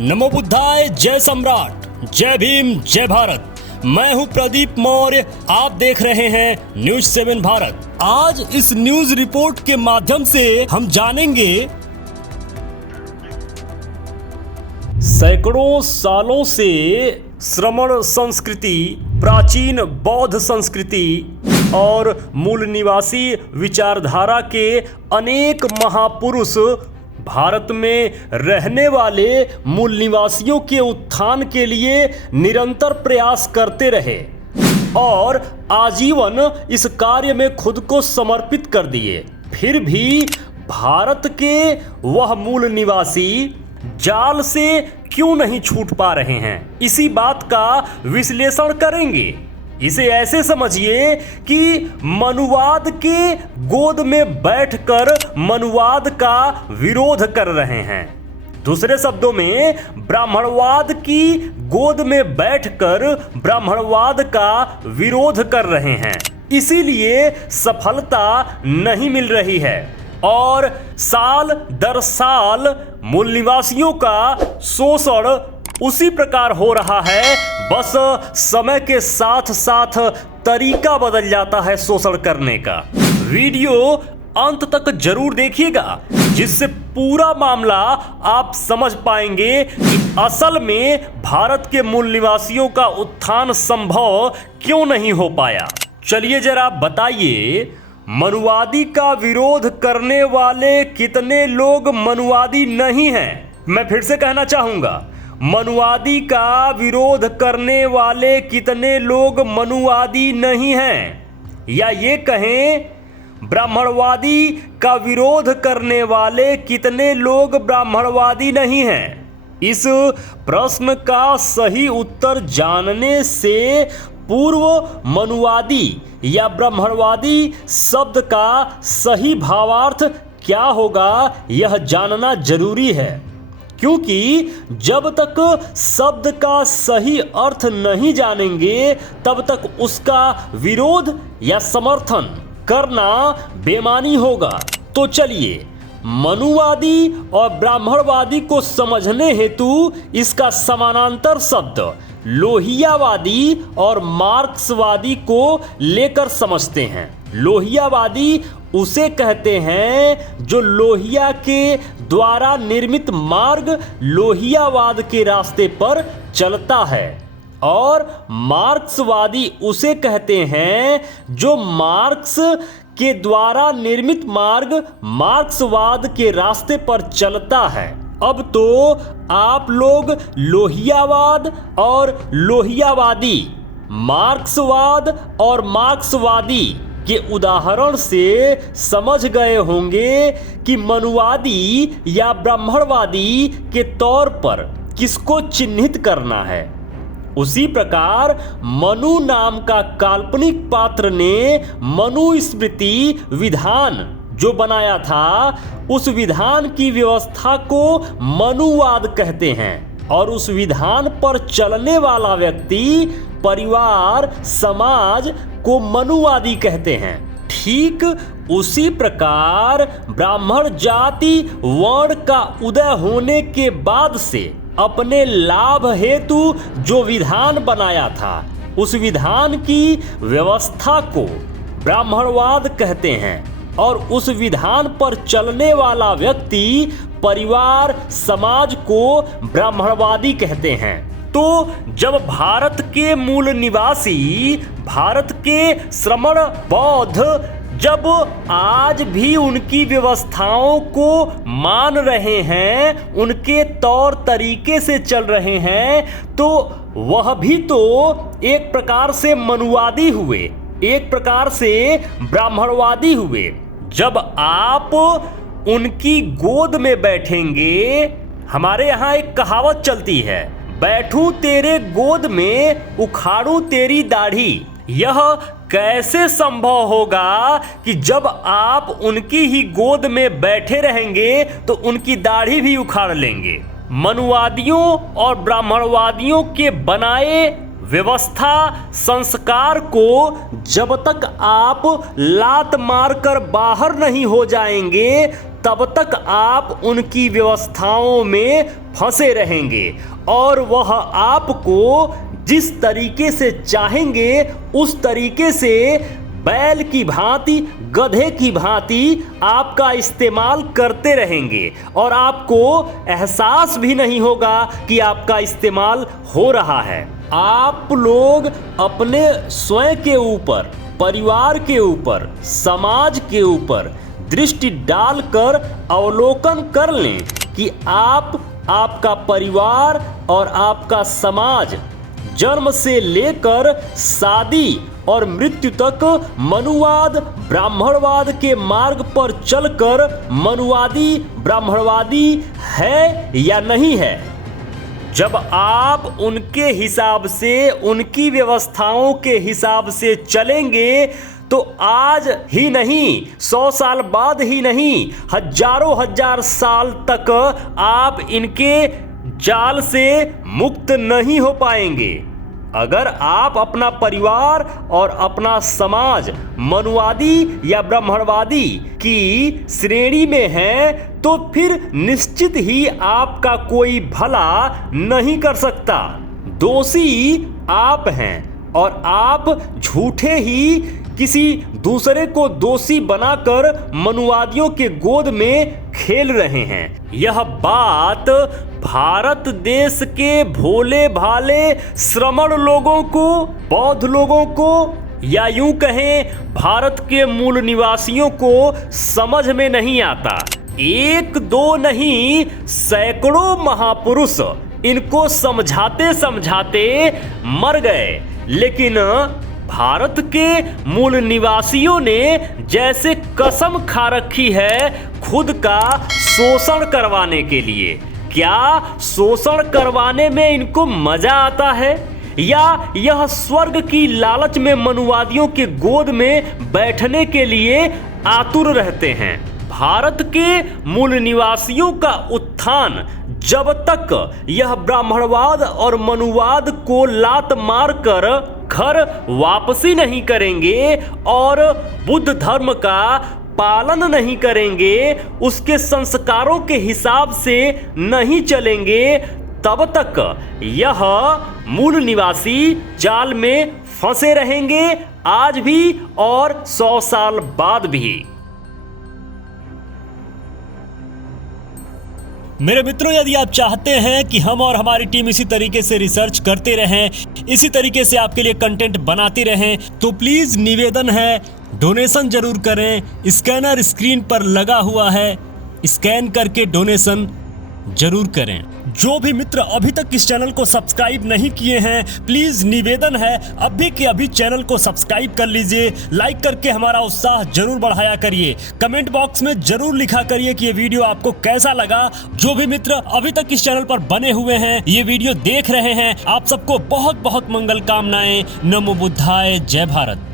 नमो बुद्धाय, जय सम्राट, जय भीम, जय भारत। मैं हूं प्रदीप मौर्य, आप देख रहे हैं न्यूज 7 भारत। आज इस न्यूज रिपोर्ट के माध्यम से हम जानेंगे सैकड़ों सालों से श्रमण संस्कृति, प्राचीन बौद्ध संस्कृति और मूल निवासी विचारधारा के अनेक महापुरुष भारत में रहने वाले मूल निवासियों के उत्थान के लिए निरंतर प्रयास करते रहे और आजीवन इस कार्य में खुद को समर्पित कर दिए। फिर भी भारत के वह मूल निवासी जाल से क्यों नहीं छूट पा रहे हैं, इसी बात का विश्लेषण करेंगे। इसे ऐसे समझिए कि मनुवाद के गोद में बैठकर मनुवाद का विरोध कर रहे हैं। दूसरे शब्दों में, ब्राह्मणवाद की गोद में बैठकर ब्राह्मणवाद का विरोध कर रहे हैं। इसीलिए सफलता नहीं मिल रही है और साल दर साल मूल निवासियों का शोषण उसी प्रकार हो रहा है। बस समय के साथ साथ तरीका बदल जाता है शोषण करने का। वीडियो अंत तक जरूर देखिएगा, जिससे पूरा मामला आप समझ पाएंगे कि असल में भारत के मूल निवासियों का उत्थान संभव क्यों नहीं हो पाया। चलिए जरा बताइए, मनुवादी का विरोध करने वाले कितने लोग मनुवादी नहीं हैं? मैं फिर से कहना चाहूंगा, मनुवादी का विरोध करने वाले कितने लोग मनुवादी नहीं हैं? या ये कहें, ब्राह्मणवादी का विरोध करने वाले कितने लोग ब्राह्मणवादी नहीं हैं? इस प्रश्न का सही उत्तर जानने से पूर्व मनुवादी या ब्राह्मणवादी शब्द का सही भावार्थ क्या होगा, यह जानना जरूरी है। क्योंकि जब तक शब्द का सही अर्थ नहीं जानेंगे, तब तक उसका विरोध या समर्थन करना बेमानी होगा। तो चलिए, मनुवादी और ब्राह्मणवादी को समझने हेतु इसका समानांतर शब्द लोहियावादी और मार्क्सवादी को लेकर समझते हैं। लोहियावादी उसे कहते हैं जो लोहिया के द्वारा निर्मित मार्ग लोहियावाद के रास्ते पर चलता है, और मार्क्सवादी उसे कहते हैं जो मार्क्स के द्वारा निर्मित मार्ग मार्क्सवाद के रास्ते पर चलता है। अब तो आप लोग लोहियावाद और लोहियावादी, मार्क्सवाद और मार्क्सवादी के उदाहरण से समझ गए होंगे कि मनुवादी या ब्राह्मणवादी के तौर पर किसको चिन्हित करना है। उसी प्रकार मनु नाम का काल्पनिक पात्र ने मनुस्मृति विधान जो बनाया था, उस विधान की व्यवस्था को मनुवाद कहते हैं, और उस विधान पर चलने वाला व्यक्ति, परिवार, समाज को मनुवादी कहते हैं। ठीक उसी प्रकार ब्राह्मण जाति वर्ण का उदय होने के बाद से अपने लाभ हेतु जो विधान बनाया था, उस विधान की व्यवस्था को ब्राह्मणवाद कहते हैं, और उस विधान पर चलने वाला व्यक्ति, परिवार, समाज को ब्राह्मणवादी कहते हैं। तो जब भारत के मूल निवासी, भारत के श्रमण बौद्ध जब आज भी उनकी व्यवस्थाओं को मान रहे हैं, उनके तौर तरीके से चल रहे हैं, तो वह भी तो एक प्रकार से मनुवादी हुए, एक प्रकार से ब्राह्मणवादी हुए। जब आप उनकी गोद में बैठेंगे, हमारे यहाँ एक कहावत चलती है, बैठूं तेरे गोद में उखाड़ूं तेरी दाढ़ी। यह कैसे संभव होगा कि जब आप उनकी ही गोद में बैठे रहेंगे तो उनकी दाढ़ी भी उखाड़ लेंगे? मनुवादियों और ब्राह्मणवादियों के बनाए व्यवस्था संस्कार को जब तक आप लात मारकर बाहर नहीं हो जाएंगे, तब तक आप उनकी व्यवस्थाओं में फंसे रहेंगे और वह आपको जिस तरीके से चाहेंगे उस तरीके से बैल की भांति, गधे की भांति आपका इस्तेमाल करते रहेंगे और आपको एहसास भी नहीं होगा कि आपका इस्तेमाल हो रहा है। आप लोग अपने स्वयं के ऊपर, परिवार के ऊपर, समाज के ऊपर दृष्टि डालकर अवलोकन कर लें कि आपका परिवार और आपका समाज जन्म से लेकर शादी और मृत्यु तक मनुवाद ब्राह्मणवाद के मार्ग पर चलकर मनुवादी ब्राह्मणवादी है या नहीं है। जब आप उनके हिसाब से, उनकी व्यवस्थाओं के हिसाब से चलेंगे तो आज ही नहीं, 100 साल बाद ही नहीं, हजारों हजार साल तक आप इनके जाल से मुक्त नहीं हो पाएंगे। अगर आप अपना परिवार और अपना समाज मनुवादी या ब्राह्मणवादी की श्रेणी में हैं तो फिर निश्चित ही आपका कोई भला नहीं कर सकता। दोषी आप हैं और आप झूठे ही किसी दूसरे को दोषी बनाकर मनुवादियों के गोद में खेल रहे हैं। यह बात भारत देश के भोले भाले श्रमण लोगों को, बौद्ध लोगों को या यूं कहें भारत के मूल निवासियों को समझ में नहीं आता। एक दो नहीं, सैकड़ों महापुरुष इनको समझाते समझाते मर गए, लेकिन भारत के मूल निवासियों ने जैसे कसम खा रखी है खुद का शोषण करवाने के लिए। क्या शोषण करवाने में इनको मजा आता है या यह स्वर्ग की लालच में मनुवादियों के गोद में बैठने के लिए आतुर रहते हैं? भारत के मूल निवासियों का उत्थान जब तक यह ब्राह्मणवाद और मनुवाद को लात मारकर घर वापसी नहीं करेंगे और बुद्ध धर्म का पालन नहीं करेंगे, उसके संस्कारों के हिसाब से नहीं चलेंगे, तब तक यह मूल निवासी जाल में फंसे रहेंगे, आज भी और 100 साल बाद भी। मेरे मित्रों, यदि आप चाहते हैं कि हम और हमारी टीम इसी तरीके से रिसर्च करते रहें, इसी तरीके से आपके लिए कंटेंट बनाते रहें, तो प्लीज निवेदन है, डोनेशन जरूर करें। स्कैनर स्क्रीन पर लगा हुआ है, स्कैन करके डोनेशन जरूर करें। जो भी मित्र अभी तक इस चैनल को सब्सक्राइब नहीं किए हैं, प्लीज निवेदन है अभी के अभी चैनल को सब्सक्राइब कर लीजिए। लाइक करके हमारा उत्साह जरूर बढ़ाया करिए। कमेंट बॉक्स में जरूर लिखा करिए कि ये वीडियो आपको कैसा लगा। जो भी मित्र अभी तक इस चैनल पर बने हुए हैं, ये वीडियो देख रहे हैं, आप सबको बहुत बहुत मंगल कामनाएं। नमो बुद्धाय, जय भारत।